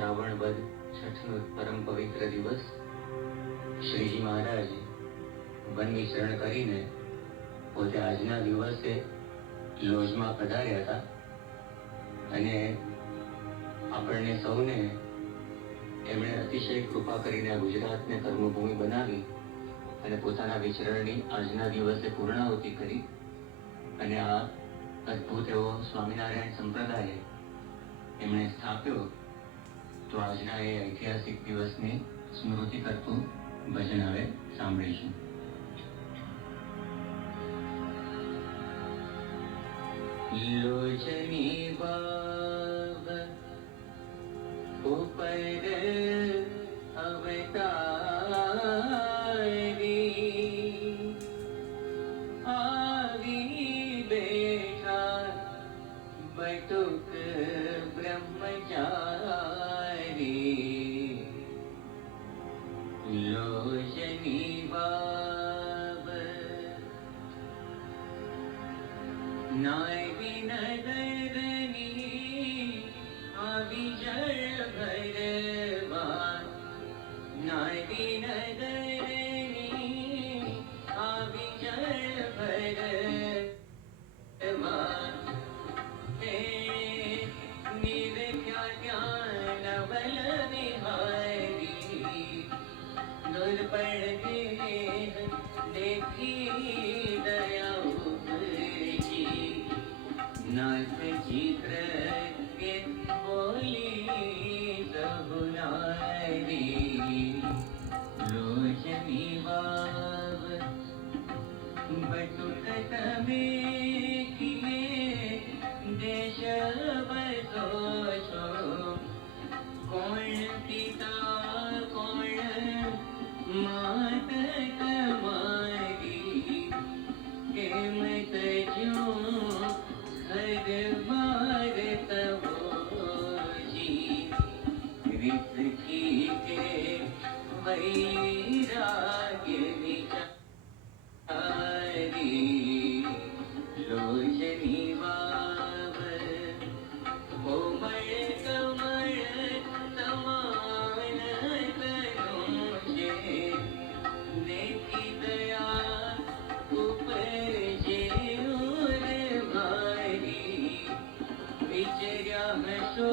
શ્રાવણ વદ છઠનો પરમ પવિત્ર દિવસ શ્રીજી મહારાજ વન વિચરણ કરીને પોતે આજના દિવસે લોજમાં પધાર્યા હતા અને આપણને સૌને એમણે અતિશય કૃપા કરીને આ ગુજરાતને કર્મભૂમિ બનાવી અને પોતાના વિચરણની આજના દિવસે પૂર્ણાહુતિ કરી અને આ અદ્ભુત એવો સ્વામિનારાયણ સંપ્રદાય એમણે સ્થાપ્યો. તો આજના એ ઐતિહાસિક દિવસની સ્મૃતિ કરતું ભજન હવે સાંભળીશું. લોચની બાબ ઉપર અવતારી આવી બેઠા બટુક બ્રહ્મચારી. લોચની બાબ નાવી નદરની આવી જળ ભરવા. નાવી નદરની આવી જળ ભરવા. હે નિરખ્યા ત્યાં નવલ વિહારી. દુર્પણ દેખી દયા ઉપજી. નાથ ચિત્ર કે બોલી સહુનારી. લોચની વાવ બટુક તમે કિએ દેશ બસો છો. કોણ પિતા કોણ માત તમારી. કેમ તજો હર તવોજી. વિસખી કે વૈરાગ્ય વિચારી. લોચની વાવ કોમળ કમળ સમાન તનુ છે. દેખી દયા ઉપજે ઉર મારી. વિચર્યા હશો